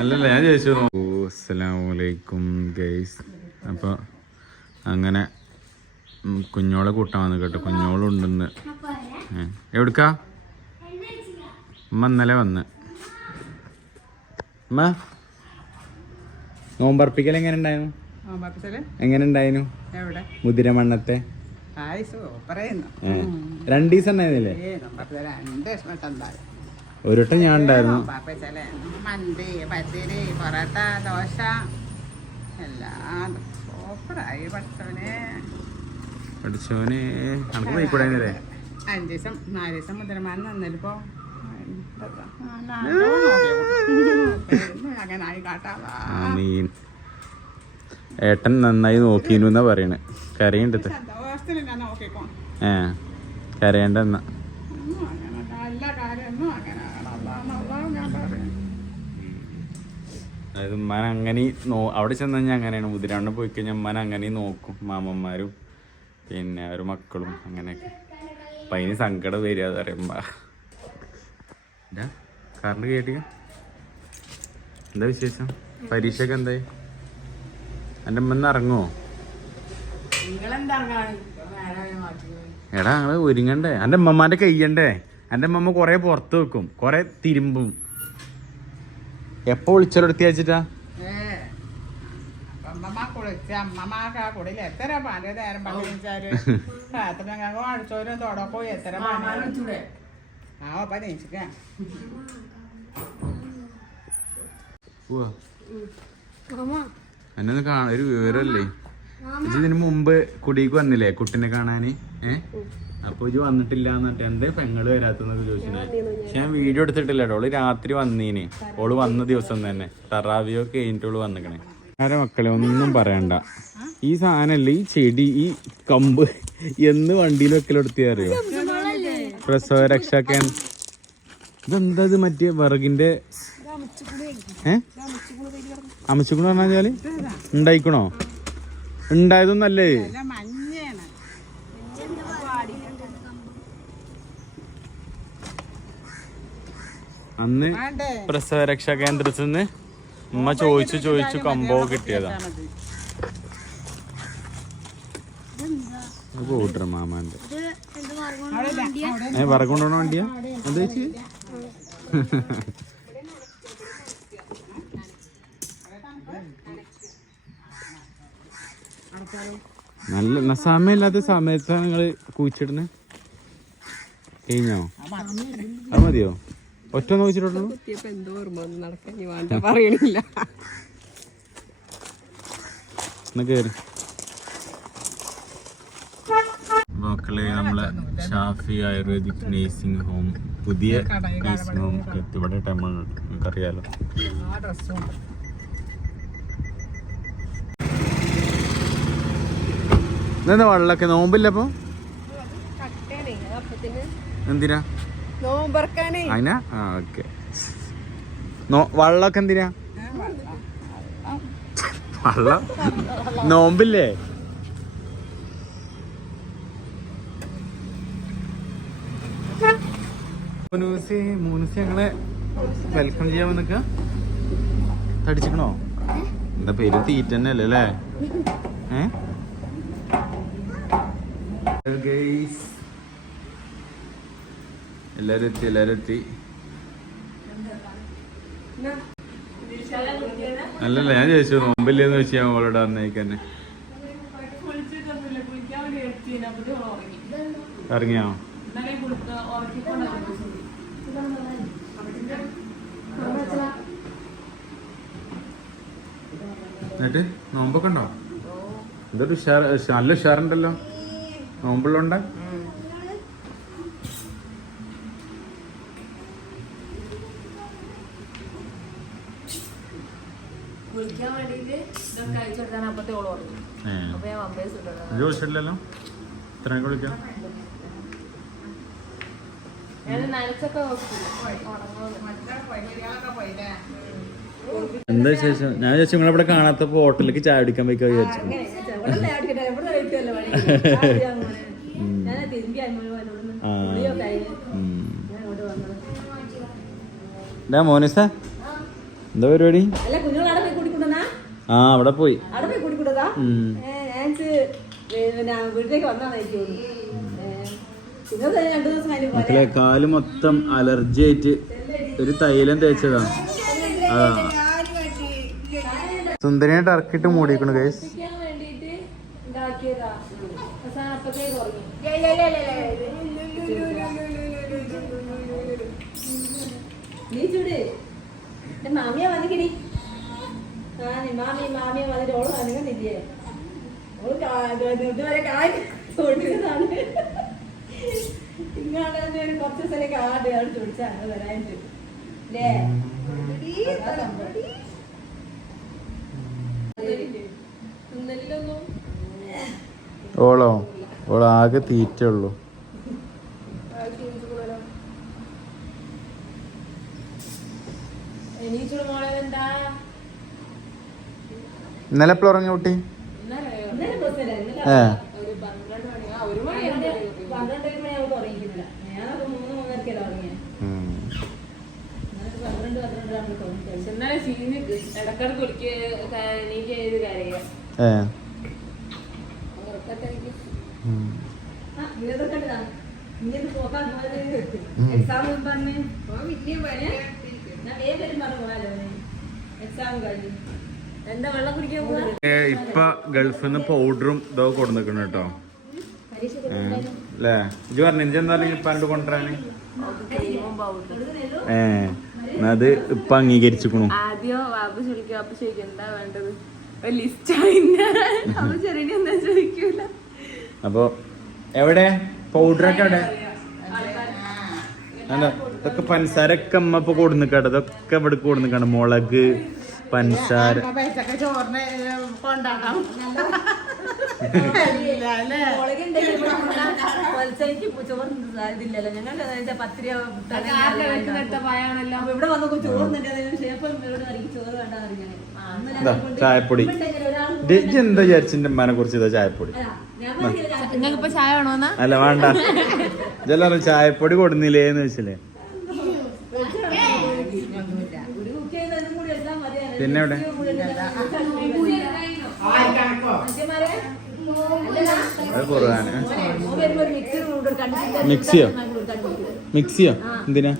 അല്ലല്ല ഞാൻ ചോദിച്ചു അസ്സലാമലൈക്കും ഗൈസ്. അപ്പോൾ അങ്ങനെ കുഞ്ഞോളെ കൂട്ടാൻ വന്നു കേട്ടോ. കുഞ്ഞോളുണ്ടെന്ന്. എവിടുക്കാ? ഉമ്മ ഇന്നലെ വന്ന്. ഉമ്മ നോമ്പർപ്പിക്കൽ എങ്ങനെ ഉണ്ടായിരുന്നു എങ്ങനെ ഉണ്ടായിരുന്നു മുതിരമണ്ണത്തെ. രണ്ടീസം ഉണ്ടായിരുന്നില്ലേ? ഏ ബാപ്പച്ചേലെ രണ്ട് വട്ടം ഉണ്ടായി ഒരു വട്ടം ഞാൻ ഉണ്ടായിരുന്നു. മന്തി പത്തിരി പൊറോട്ട ദോശ എല്ലാം. സൂപ്പറായി പഠിച്ചവനെ. നമുക്ക് അഞ്ച് ദിവസം നാല് ദിവസം മുതലമാൻ നിന്നിപ്പോ ഏട്ടൻ നന്നായി നോക്കിയിരുന്നു എന്നാ പറയണേ. നോക്കിക്കോ. ഏ കരയണ്ടെന്ന ഒന്നും അങ്ങനെ എല്ലാ കാര്യമൊന്നും അങ്ങനെ അള്ളാഹ് ഞാൻ പറയും അതായത് ഉമ്മാൻ അങ്ങനെ നോ അവിടെ ചെന്ന് കഴിഞ്ഞാൽ അങ്ങനെയാണ് മുതിരാണ്ട് പോയി കഴിഞ്ഞാൽ ഉമ്മാൻ അങ്ങനെ നോക്കും മാമന്മാരും പിന്നെ ഒരു മക്കളും അങ്ങനെയൊക്കെ. അപ്പം അതിന് സങ്കടം വരിക അത് പറയുമ്പോ. കറണ്ട് കേട്ടിക്ക? എന്താ വിശേഷം? പരീക്ഷയൊക്കെ എന്തായി? എന്റെ അമ്മന്ന് ഇറങ്ങുമോ എടാ ഞങ്ങൾ ഒരുങ്ങണ്ടേ? എന്റെ അമ്മമാന്റെ കയ്യണ്ടേ? എന്റെ അമ്മമ്മ കുറേ പുറത്ത് വെക്കും കുറേ തിരുമ്പും. എപ്പോ വിളിച്ചോലെടുത്തി വെച്ചിട്ടാ എന്നെ കാണാൻ ഒരു വിവരല്ലേ? ഇതിനു മുമ്പ് കുടിക്ക് വന്നില്ലേ കുട്ടിനെ കാണാന്? ഏ? അപ്പൊ ഇത് വന്നിട്ടില്ല എന്നിട്ട് എന്തേ പെങ്ങൾ വരാത്തെന്നൊക്കെ ചോദിച്ചിട്ടുണ്ടായി പക്ഷെ ഞാൻ വീഡിയോ എടുത്തിട്ടില്ല കേട്ടോ ഓൾ രാത്രി വന്നീന്. ഓൾ വന്ന ദിവസം തന്നെ. തറാവിയോ കഴിഞ്ഞിട്ട് ഓൾ വന്നിക്കണേ. ആരെ മക്കളെ ഒന്നും പറയണ്ട. ഈ സാധനല്ലേ ഈ ചെടി ഈ കമ്പ് എന്ന് വണ്ടിയിൽ വെക്കലെടുത്തേ അറിയോ? പ്രസവ രക്ഷാക്കാൻ ഇതെന്താ ഇത് മറ്റേ വിറകിന്റെ ഏ? അമച്ചുക്കണ പറഞ്ഞാൽ ഉണ്ടായിക്കണോ? ഉണ്ടായതൊന്നല്ലേ നല്ല മഞ്ഞയാണ് അന്ന് പ്രസവരക്ഷാ പ്രസവ രക്ഷാ കേന്ദ്രത്തിൽ നിന്ന് ഉമ്മ ചോദിച്ചു ചോദിച്ചു കമ്പോ കിട്ടിയതാ. കൂട്ടർ മാമാന്റെ ഏ വറക്കൊണ്ടോണ വണ്ടിയാ? ചേച്ചി? നല്ല സമയമില്ലാത്ത സമയത്താണ് നിങ്ങൾ കുഴിച്ചിടുന്നത് കഴിഞ്ഞോ? അത് മതിയോ? ഒറ്റ എന്തോ ഓർമ്മ നടക്കാൻ വേണ്ട പറയണില്ല. മക്കളെ നമ്മളെ ഷാഫി ആയുർവേദിക് നേഴ്സിംഗ് ഹോം പുതിയ നേഴ്സിംഗ് ഹോം ഇവിടെ ടൈം നമുക്കറിയാലോ ആ ഡ്രസ്സും ഉണ്ട് ഇതെന്താ വെള്ളമൊക്കെ നോമ്പില്ല അപ്പൊ എന്തിനാ? അതിനാ ആ ഓക്കെ. വെള്ളമൊക്കെ എന്തിനാ? വള്ളം? നോമ്പില്ലേ? മൂന്നൂസി ഞങ്ങളെ വെൽക്കം ചെയ്യാൻ വന്നിക്ക. തടിച്ചിക്കണോ എന്താ പേര്? തീറ്റ അല്ലേ ഏ ഗൈസ് എല്ലാരും എത്തി അല്ലല്ല ഞാൻ ചോദിച്ചു നോമ്പില്ലെന്ന് വെച്ച് ഞാൻ അവളോട് അന്നേക്കന്നെ ഇറങ്ങിയോ? എന്നിട്ട് നോമ്പൊക്കെ ഉണ്ടോ? ഉഷാ- നല്ല ഉഷാറുണ്ടല്ലോ. നോമ്പുള്ളോണ്ട? കുളിക്കാൻ വേണ്ടിയിട്ട് ഇതൊക്കെ അയച്ചു കൊടുക്കാൻ അപ്പത്തെ ഓൾ പറഞ്ഞു. ഏ. അപ്പൊ ഞാൻ വിളിച്ചിട്ടില്ലല്ലോ ഇത്ര വിളിക്കാം. എന്താ വിശേഷം? ഞാൻ വിചാരിച്ചു നിങ്ങളിവിടെ കാണാത്തപ്പോ ഹോട്ടലിലേക്ക് ചായ അടിക്കാൻ പോയിക്കാ വിചാരിച്ചു. മോനിസ എന്താ പരിപാടി അല്ല കുഞ്ഞുങ്ങൾ അവിടെ പോയി കുടിക്കൊണ്ടുവന്നാ ആ അവിടെ പോയി. മക്കളെ കാൽ മൊത്തം അലർജി ആയിട്ട് ഒരു തൈലം തേച്ചതാണ് ആ. സുന്ദരിയായിട്ട് ഇറക്കിട്ട് മൂടിക്കണു ഗൈസ് നീ ചൂട്. മാമിയാ മാമിയ വന്നിക്കടി മാമി മാമിയ വന്നിട്ട് ഓൾ വന്നില്ലേ ഓൾ ഇതുവരെ കാര്യം തൊടുന്നതാണ് ഇങ്ങാണ് കുറച്ച് ദിവസം കാട് ആണ് ചോദിച്ചാണ് വരാനായിട്ട്. അല്ലേ ഓളോ ഓളോ ആകെ തീറ്റ ഉള്ളു. എണീച്ചുള്ള മോളെ എന്താ? ഇന്നലെ എപ്പോഴും ഉറങ്ങി കുട്ടി? ഇന്നലെ ഇന്നലെ പ്രശ്നമില്ല ഇന്നലെ ഏ. ഏ എക്സാം കഴിഞ്ഞു. ഇപ്പൊ ഗൾഫിൽ നിന്ന് പൗഡറും ഇതൊക്കെ കൊടുന്നിക്കണ കേട്ടോ. അല്ലേ ഇജ്ജ് പറഞ്ഞു ഇജ്ജ് എന്തായാലും ഇപ്പൊ കണ്ടു കൊണ്ടുവരാന്? ഏ അത് ഇപ്പൊ അംഗീകരിച്ചിക്കണു. ആദ്യം ബാബു ചോദിക്കും ചോദിക്കും എന്താ വേണ്ടത്? അപ്പൊ എവിടെ? പൗഡറൊക്കെ എവിടെ? അല്ല ഇതൊക്കെ പഞ്ചസാരൊക്കെ അമ്മ ഇപ്പൊ കൊടുന്നിക്കാട്ടോ. ഇതൊക്കെ ഇവിടെ കൊടുന്നിക്കാണ്. മുളക് പഞ്ചസാര. പത്തിരി ഇവിടെ വന്നപ്പോ ഷേപ്പം ചോറ് ചായപ്പൊടി. ഇജ്ജ് എന്താ വിചാരിച്ചിന്റെ അമ്മനെ കുറിച്ച് ഇതാ ചായപ്പൊടി? ഞാൻ പറഞ്ഞില്ല നിങ്ങൾക്ക് ഇപ്പൊ ചായ വേണോന്നാ? അല്ല വേണ്ട. ഇതെല്ലാം ചായപ്പൊടി കൊടുന്നില്ലേന്ന് വെച്ചില്ലേ ഒരു കുക്ക് ചെയ്തതും കൂടി എല്ലാം മതിയാണ് പിന്നെ എവിടെ? മിക്സിയോ? മിക്സിയോ? എന്തിനാ?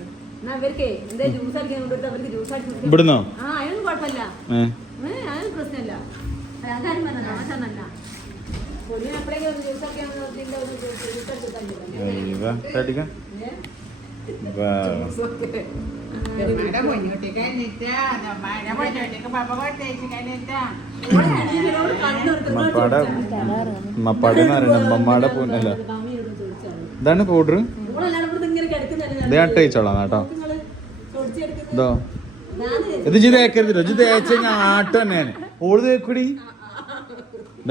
ഇവിടുന്നോ? പ്രശ്നമില്ല മപ്പാടെ മപ്പാടെ എന്ന് പൂന്നല്ല ഇതാണ് പൗഡർ ഇത് ഞാൻ കേട്ടോ. ഇതോ. ഇത് ഇജ്ജ് തേക്കരുത് ഇജ്ജ് തേച്ച ആട്ട് തന്നെയാണ്. ഓൾ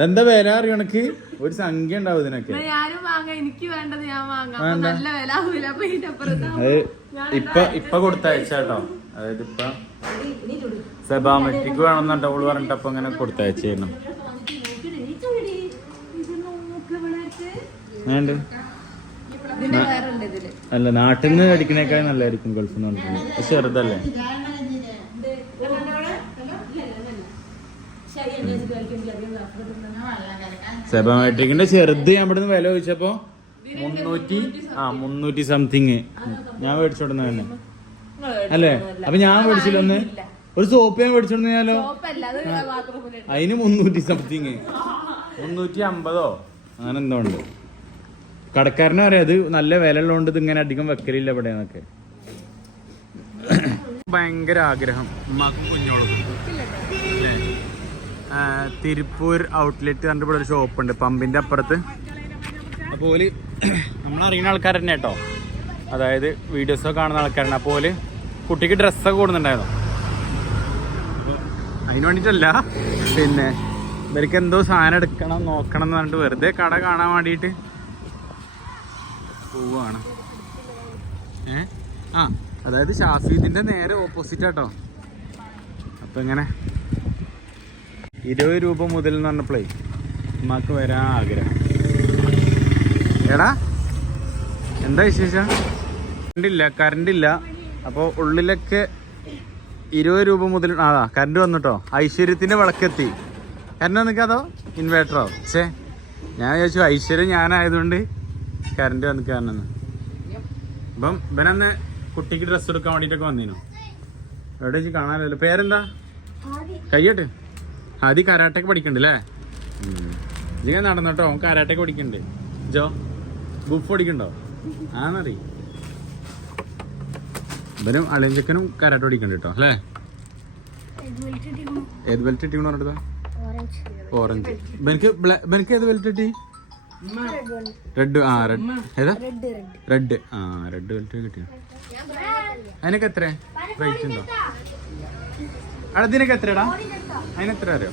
എന്താ വില അറിയണക്ക് ഒരു സംഖ്യ ഉണ്ടാവും ഇതിനൊക്കെ ഞാനും വാങ്ങാം. എനിക്ക് വേണ്ടത് ഞാൻ വാങ്ങാം. അപ്പൊ വേണ്ട. നല്ല വില ആവൂല. അപ്പൊ ഇതിന്റെ അപ്പുറത്ത് അത് ഇപ്പൊ ഇപ്പൊ കൊടുത്തയച്ചാട്ടോ. അതായത് ഇപ്പൊ നീ വേണമെന്നുണ്ടോ അവൾ വേണമെന്നുണ്ട് ഓൾ പറഞ്ഞിട്ട് അപ്പൊ ഇങ്ങനെ കൊടുത്തയച്ചു വേണ്ട അല്ല നാട്ടിൽ നിന്ന് അടിക്കണേക്കാൾ നല്ലതായിരിക്കും ഗൾഫിൽ നിന്ന് ചെറുതല്ലേ ശരി അന്വേഷിച്ച് കഴിക്കുന്നില്ല അധികം അപ്പുറത്ത് സെബാമെട്രിക്കിന്റെ ചെറുത് ഞാൻ ഇവിടുന്ന് വില ചോദിച്ചപ്പോ മുന്നൂറ്റി ആ മുന്നൂറ്റി സംതിങ് ഞാൻ മേടിച്ചോടുന്ന തന്നെ. അല്ലേ? അപ്പൊ ഞാൻ മേടിച്ചില്ലൊന്ന് ഒരു സോപ്പ് ഞാൻ മേടിച്ചോടുന്നാലോ അതിന് മുന്നൂറ്റി സംതിങ് മുന്നൂറ്റി അമ്പതോ? അങ്ങനെ എന്തോ ഉണ്ട്. കടക്കാരനെ പറയാം അത് നല്ല വില ഉള്ളതുകൊണ്ട് ഇത് ഇങ്ങനെ അധികം വെക്കലില്ല ഇവിടെ ഭയങ്കര ആഗ്രഹം. ഉമ്മാക്കും കുഞ്ഞോളും തിരുപ്പൂർ ഔട്ട്ലെറ്റ് പറഞ്ഞിട്ട് ഒരു ഷോപ്പ് ഉണ്ട് പമ്പിന്റെ അപ്പുറത്ത്. അപ്പോൾ ഓൽ നമ്മളറിയുന്ന ആൾക്കാർ തന്നെ കേട്ടോ. അതായത് വീഡിയോസൊക്കെ കാണുന്ന ആൾക്കാരാണ് അപ്പോൾ ഓൽ കുട്ടിക്ക് ഡ്രസ്സൊക്കെ കൊടുക്കുന്നുണ്ടായിരുന്നു അതിന് വേണ്ടിയിട്ടല്ല പിന്നെ ഇവർക്ക് എന്തോ സാധനം എടുക്കണം നോക്കണം എന്ന് പറഞ്ഞിട്ട് വെറുതെ കട കാണാൻ വേണ്ടിയിട്ട് പോവാണ്. ഏ? ആ അതായത് ഷാഫീദിന്റെ നേരെ ഓപ്പോസിറ്റ് ആട്ടോ അപ്പൊ ഇങ്ങനെ ഇരുപത് രൂപ മുതൽ എന്ന് പറഞ്ഞപ്പോഴേ ഉമ്മാക്ക് വരാൻ ആഗ്രഹം. എടാ എന്താ വിശേഷം? കറണ്ടില്ല കറണ്ടില്ല. അപ്പോൾ ഉള്ളിലൊക്കെ ഇരുപത് രൂപ മുതൽ ആ കറണ്ട് വന്നിട്ടോ? ഐശ്വര്യത്തിന്റെ വിളക്കെത്തി. കറണ്ട് വന്നിക്കാതോ? ഇൻവേർട്ടറോ ചേ ഞാൻ ചോദിച്ചു ഐശ്വര്യം ഞാനായതുകൊണ്ട് കറണ്ട് വന്നിക്കാരനെന്ന് അപ്പം ഇവനന്ന് കുട്ടിക്ക് ഡ്രസ്സ് എടുക്കാൻ വേണ്ടിട്ടൊക്കെ വന്നിനോ. എവിടെ വെച്ച് കാണാനല്ലോ പേരെന്താ? കയ്യട്ട് ആദ്യ കരാട്ടൊക്കെ പഠിക്കണ്ടല്ലേ? ഇങ്ങനെ നടന്നോട്ടോ കരാട്ടൊക്കെ പഠിക്കണ്ടേ. ജോ ബുഫ് പഠിക്കണ്ടോ ആന്നറി. ഇവനും അളിയഞ്ചക്കനും കരാട്ട പഠിക്കണ്ട കേട്ടോ അല്ലേ? ഏത് ബെൽറ്റ് കിട്ടി പറഞ്ഞിട്ടാ ഓറഞ്ച് എനിക്ക് എനിക്ക് ഏത് ബെൽറ്റ് കിട്ടി റെഡ് ആ റെഡ് ഏതാ? റെഡ് ആ റെഡ് ബെൽറ്റ് കിട്ടിയ അതിനൊക്കെ എത്ര റേറ്റ് ഉണ്ടോ? അതിനൊക്കെ എത്രടാ അതിനെത്ര അറിയോ?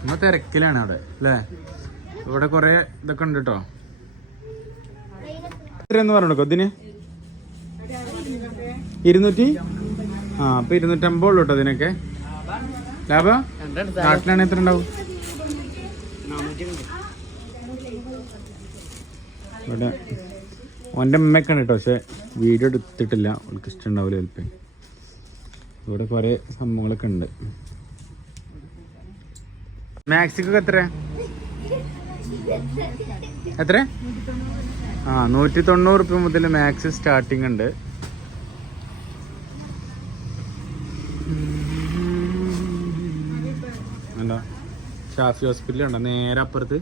നമ്മ തിരക്കിലാണ് അവിടെ അല്ലേ? ഇവിടെ കൊറേ ഇതൊക്കെ ഉണ്ട് കേട്ടോ എത്രയെന്ന് പറഞ്ഞു ഇതിന് ഇരുന്നൂറ്റി? ആ അപ്പൊ ഇരുന്നൂറ്റമ്പത് ഉള്ളു കേട്ടോ ഇതിനൊക്കെ ലാഭം? നാട്ടിലാണ് എത്ര ഉണ്ടാവും? ഇവിടെ ഓന്റെ അമ്മയൊക്കെ ഉണ്ട് കേട്ടോ പക്ഷെ വീഡിയോ എടുത്തിട്ടില്ല. അവൾക്ക് ഇഷ്ടമുണ്ടാവില്ല ചിലപ്പോൾ ഇവിടെ കുറേ സംഭവങ്ങളൊക്കെ ഉണ്ട്. മാക്സിക്കൊക്കെ എത്ര? എത്ര? ആ നൂറ്റി തൊണ്ണൂറ് റുപ്യ മുതൽ മാക്സ് സ്റ്റാർട്ടിങ് ഉണ്ട്. എന്താ? ഷാഫി ഹോസ്പിറ്റൽ ഉണ്ടോ? നേരെ അപ്പുറത്ത്.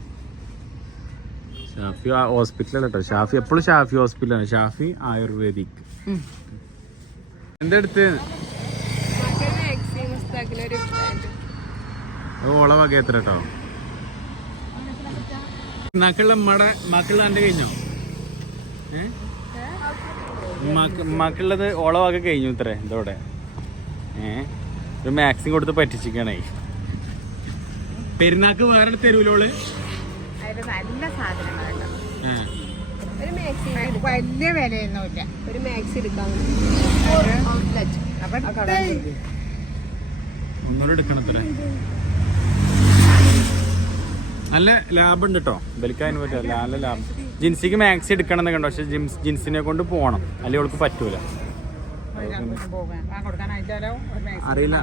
ഷാഫി ഹോസ്പിറ്റലാണ് കേട്ടോ. ഷാഫി എപ്പോഴും ഷാഫി ഹോസ്പിറ്റലാണ്. ഷാഫി ആയുർവേദിക്. എന്തെടുത്ത് ഒരു ഓള വക എത്ര കേട്ടോ മക്കളുടെ മട മക്കളുടെ എന്റെ കഴിഞ്ഞോ മക്കളുള്ളത് ഓള വക കഴിഞ്ഞു ഇത്രേ ഇതോടെ. ഏ? ഒരു മാക്സിം കൊടുത്ത് പറ്റിച്ചിരിക്കണേ. പെരുന്നാക്ക് വേറെ തരൂലോൾ നല്ല മാക്സി വലിയ വിലയൊന്നുമില്ല. ഒരു മാക്സി എടുക്കാൻ അപ്പൊ ഒന്നുകൂടെ എടുക്കണം അത്ര നല്ല ലാഭം ഉണ്ട് കേട്ടോ ബലിക്കാൻ പറ്റില്ല നല്ല ലാഭം ജിൻസിക്ക് മാക്സി എടുക്കണം എന്ന് കണ്ടോ പക്ഷെ ജിംസ് ജിൻസിനെ കൊണ്ട് പോകണം. അല്ലെങ്കിൽ അവൾക്ക് പറ്റൂല. അറിയില്ല.